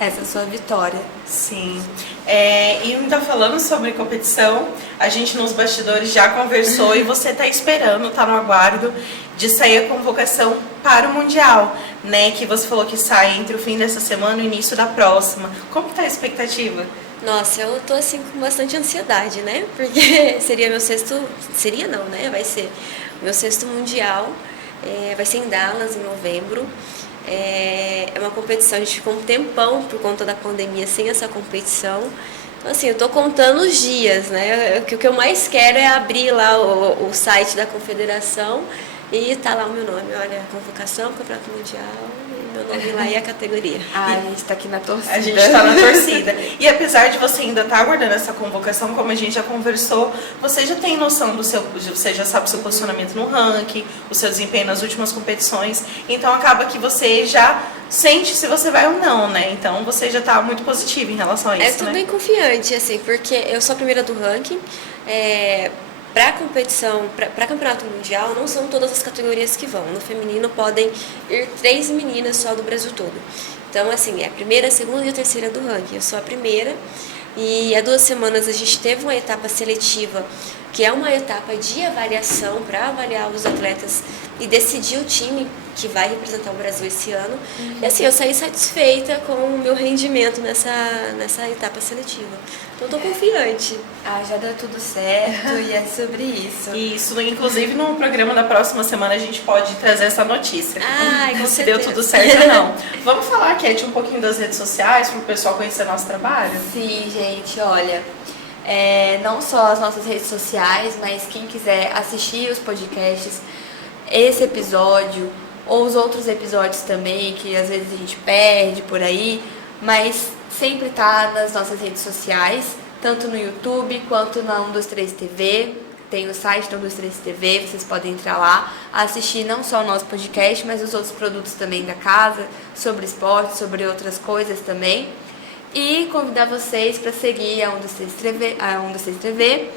essa sua vitória. Sim. E ainda falando sobre competição, a gente nos bastidores já conversou e você está esperando, está no aguardo de sair a convocação para o Mundial, né? Que você falou que sai entre o fim dessa semana e o início da próxima. Como está a expectativa? Nossa, eu tô assim com bastante ansiedade, né? Porque seria meu sexto... Seria não, né? Vai ser meu sexto Mundial. Vai ser em Dallas, em novembro. É uma competição, a gente ficou um tempão por conta da pandemia sem essa competição. Então, assim, eu tô contando os dias, né? O que eu mais quero é abrir lá o site da confederação e tá lá o meu nome. Olha, a convocação, Campeonato Mundial, e meu nome lá e a categoria. A gente tá aqui na torcida. A gente está na torcida. E apesar de você ainda estar aguardando essa convocação, como a gente já conversou, você já tem noção você já sabe o seu posicionamento no ranking, o seu desempenho nas últimas competições, então acaba que você já sente se você vai ou não, né? Então você já está muito positivo em relação a isso, tudo né? bem confiante, assim, porque eu sou a primeira do ranking. Para competição, para campeonato mundial, não são todas as categorias que vão. No feminino podem ir 3 meninas só do Brasil todo. Então, assim, é a primeira, a segunda e a terceira do ranking. Eu sou a primeira. E há 2 semanas a gente teve uma etapa seletiva, que é uma etapa de avaliação para avaliar os atletas e decidir o time que vai representar o Brasil esse ano. E assim, eu saí satisfeita com o meu rendimento nessa etapa seletiva. Então, eu tô confiante. Já deu tudo certo e é sobre isso. Isso, inclusive no programa da próxima semana a gente pode trazer essa notícia. Com se certeza. deu tudo certo ou não. Vamos falar, Cat, um pouquinho das redes sociais para o pessoal conhecer nosso trabalho? Sim, gente, olha, não só as nossas redes sociais, mas quem quiser assistir os podcasts, esse episódio, ou os outros episódios também, que às vezes a gente perde por aí, mas sempre tá nas nossas redes sociais, tanto no YouTube quanto na 123 TV. Tem o site da 123 TV, vocês podem entrar lá, assistir não só o nosso podcast, mas os outros produtos também da casa, sobre esporte, sobre outras coisas também. E convidar vocês para seguir a 123 TV,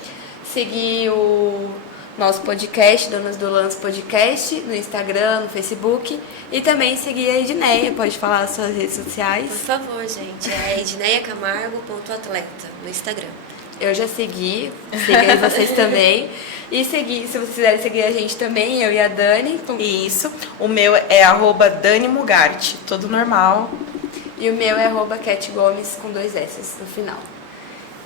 seguir o nosso podcast, Donas do Lance Podcast, no Instagram, no Facebook, e também seguir a Edneia. Pode falar as suas redes sociais? Por favor, gente, é edneiacamargo.atleta no Instagram. Eu já segui, siga aí vocês também. E seguir, se vocês quiserem seguir a gente também, eu e a Dani. Isso. O meu é @Dani Mugarte, tudo normal. E o meu é @Cat Gomes com 2 S no final.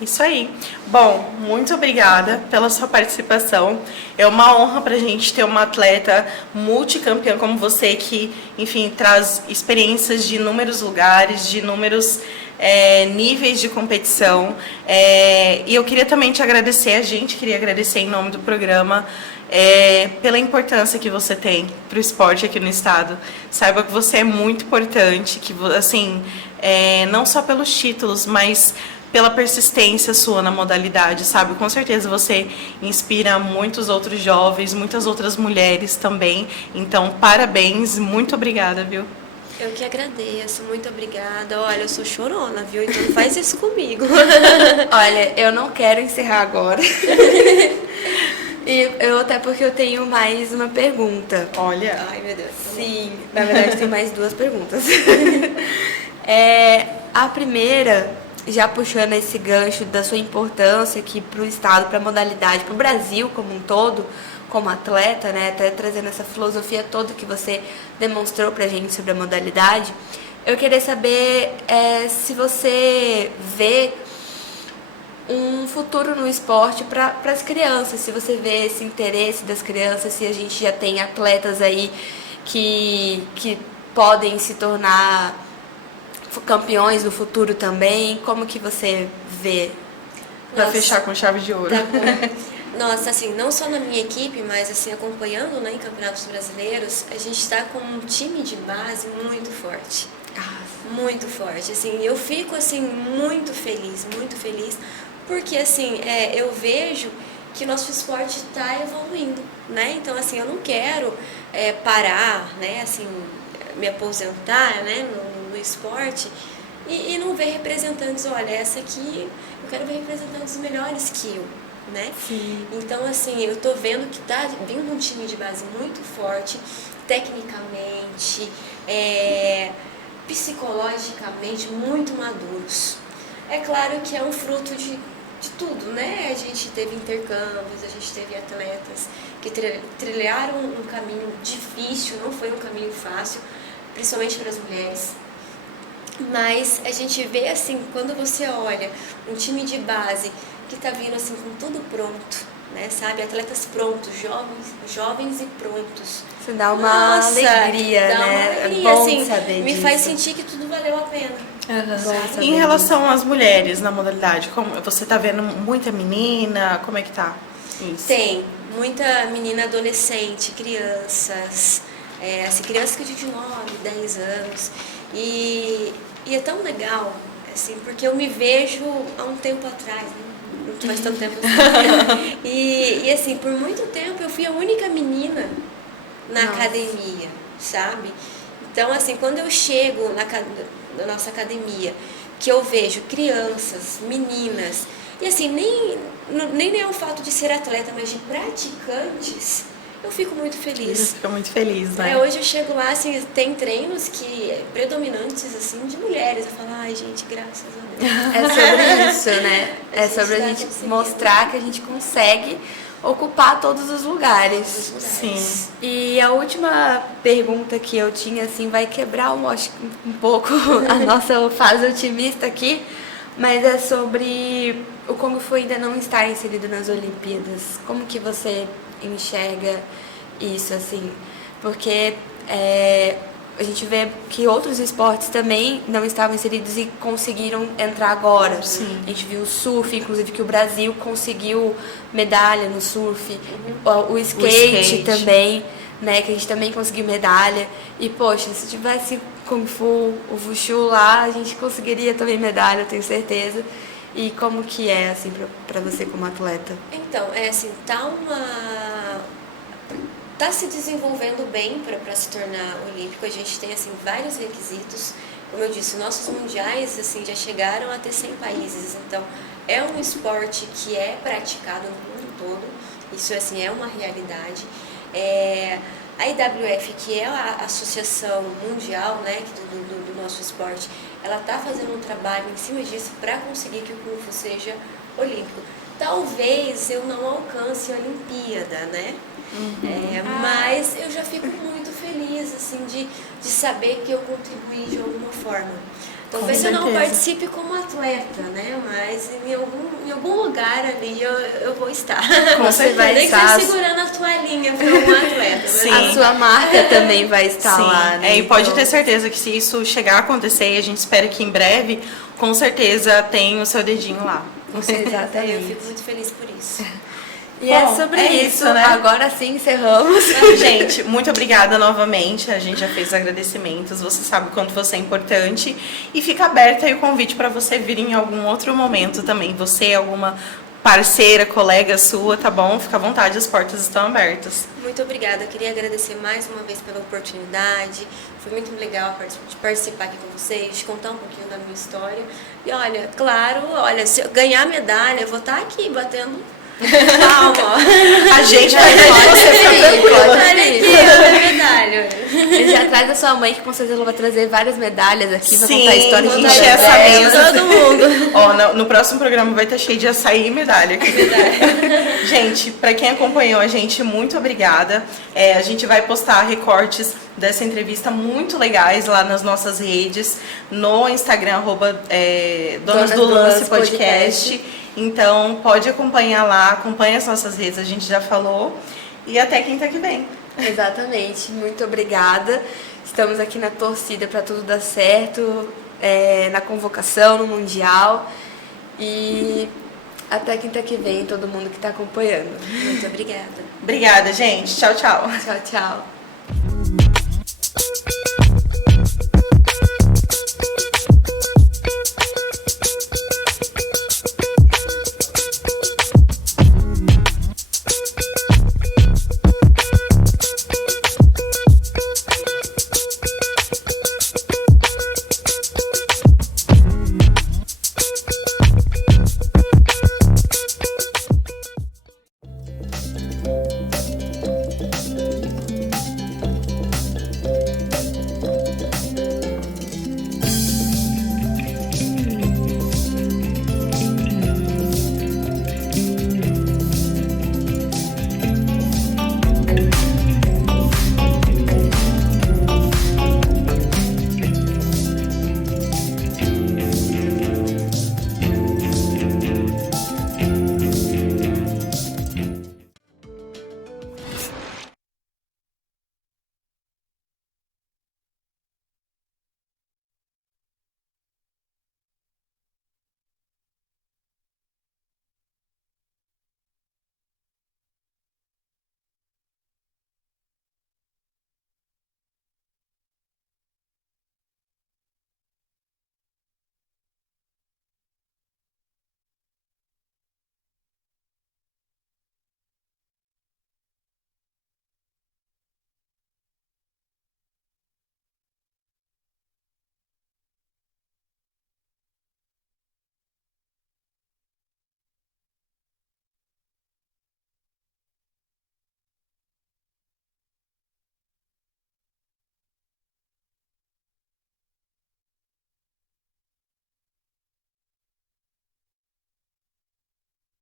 Isso aí. Bom, muito obrigada pela sua participação. É uma honra pra gente ter uma atleta multicampeã como você, que, enfim, traz experiências de inúmeros lugares, de inúmeros níveis de competição. E eu queria também te agradecer, a gente queria agradecer em nome do programa, pela importância que você tem para o esporte aqui no estado. Saiba que você é muito importante, que assim, não só pelos títulos, mas pela persistência sua na modalidade, sabe? Com certeza você inspira muitos outros jovens, muitas outras mulheres também. Então, parabéns, muito obrigada, viu? Eu que agradeço, muito obrigada. Olha, eu sou chorona, viu? Então não faz isso comigo. Olha, eu não quero encerrar agora. Até porque eu tenho mais uma pergunta. Olha. Ai, meu Deus. Sim, na verdade tem mais 2 perguntas. A primeira, já puxando esse gancho da sua importância aqui para o estado, para a modalidade, para o Brasil como um todo, como atleta, né, até trazendo essa filosofia toda que você demonstrou pra gente sobre a modalidade, eu queria saber se você vê um futuro no esporte para as crianças, se você vê esse interesse das crianças, se a gente já tem atletas aí que podem se tornar campeões no futuro também, como que você vê? Pra fechar com chave de ouro. Tá bom. Nossa, assim, não só na minha equipe, mas assim, acompanhando, né, em campeonatos brasileiros, a gente está com um time de base muito forte. Muito forte, assim, eu fico, assim, muito feliz, porque, assim, eu vejo que o nosso esporte está evoluindo, né, então, assim, eu não quero parar, né, assim, me aposentar, né, no esporte e não ver representantes, olha, essa aqui, eu quero ver representantes melhores que eu, né? Sim. Então, assim, eu tô vendo que tá vindo um time de base muito forte, tecnicamente, psicologicamente muito maduros. É claro que é um fruto de tudo, né? A gente teve intercâmbios, a gente teve atletas que trilharam um caminho difícil, não foi um caminho fácil, principalmente para as mulheres. Mas a gente vê, assim, quando você olha um time de base que tá vindo, assim, com tudo pronto, né, sabe? Atletas prontos, jovens e prontos. Isso dá uma alegria, dá né? uma alegria, É bom assim, saber me disso. faz sentir que tudo valeu a pena. Bom Em relação às mulheres na modalidade, como você tá vendo muita menina, como é que tá isso? Tem muita menina adolescente, crianças, assim, crianças que de 9, 10 anos. E é tão legal, assim, porque eu me vejo há um tempo atrás, né? Não faz tanto tempo assim. E assim, por muito tempo eu fui a única menina na academia, sabe? Então, assim, quando eu chego na nossa academia, que eu vejo crianças, meninas, e assim, nem é o fato de ser atleta, mas de praticantes, eu fico muito feliz. Você fica muito feliz, né? Hoje eu chego lá, assim, tem treinos predominantes, assim, de mulheres. Eu falo, ai, gente, graças a Deus. É sobre isso, né? É sobre a tá gente conseguindo. mostrar que a gente consegue ocupar todos os lugares. Sim. E a última pergunta que eu tinha, assim, vai quebrar um pouco a nossa fase otimista aqui, mas é sobre o Kung Fu ainda não estar inserido nas Olimpíadas. Como que você enxerga isso, assim? Porque a gente vê que outros esportes também não estavam inseridos e conseguiram entrar agora. Sim. A gente viu o surf, inclusive que o Brasil conseguiu medalha no surf, o skate também, né, que a gente também conseguiu medalha. E, poxa, se tivesse Kung Fu, o Wushu lá, a gente conseguiria também medalha, eu tenho certeza. E como que é, assim, pra você como atleta? Então, assim, tá se desenvolvendo bem para se tornar olímpico. A gente tem, assim, vários requisitos. Como eu disse, nossos mundiais, assim, já chegaram a ter 100 países. Então, é um esporte que é praticado no mundo todo. Isso, assim, é uma realidade. A IWF, que é a associação mundial, né, do nosso esporte, ela está fazendo um trabalho em cima disso para conseguir que o Kung Fu seja olímpico. Talvez eu não alcance a Olimpíada, né? Mas eu já fico muito feliz, assim, de saber que eu contribuí de alguma forma. Talvez eu não participe como atleta, né? Mas em algum lugar ali eu vou estar. Você vai Nem estar que segurando a toalhinha para um atleta. Sim. A sua marca também vai estar Sim. lá, né? E pode Então, ter certeza que se isso chegar a acontecer, e a gente espera que em breve, com certeza tem o seu dedinho lá. Eu Exatamente. fico muito feliz por isso. E Bom, é sobre é isso, isso, né? Agora sim encerramos. Gente, muito obrigada novamente. A gente já fez agradecimentos. Você sabe o quanto você é importante. E fica aberto aí o convite para você vir em algum outro momento também. Você, alguma parceira, colega sua, tá bom? Fica à vontade, as portas estão abertas. Muito obrigada. Eu queria agradecer mais uma vez pela oportunidade. Foi muito legal de participar aqui com vocês, de contar um pouquinho da minha história. E olha, claro, se eu ganhar medalha, eu vou estar aqui batendo palma. A gente vai ver você, fica tranquila. Olha aqui, a medalha. Você já traz a sua mãe, que com certeza ela vai trazer várias medalhas aqui, vai Sim, contar histórias de encher vida essa dela. mesa. Todo mundo. Ó, no próximo programa vai estar cheio de açaí e medalha aqui. Gente, para quem acompanhou a gente, muito obrigada. A gente vai postar recortes dessa entrevista muito legais lá nas nossas redes, no Instagram, Donas do Lance Podcast. Então, pode acompanhar lá, acompanha as nossas redes, a gente já falou. E até quinta que vem. Exatamente, muito obrigada. Estamos aqui na torcida para tudo dar certo, na convocação, no Mundial. E até quinta que vem, todo mundo que está acompanhando. Muito obrigada. Obrigada, gente. Tchau, tchau. Tchau, tchau.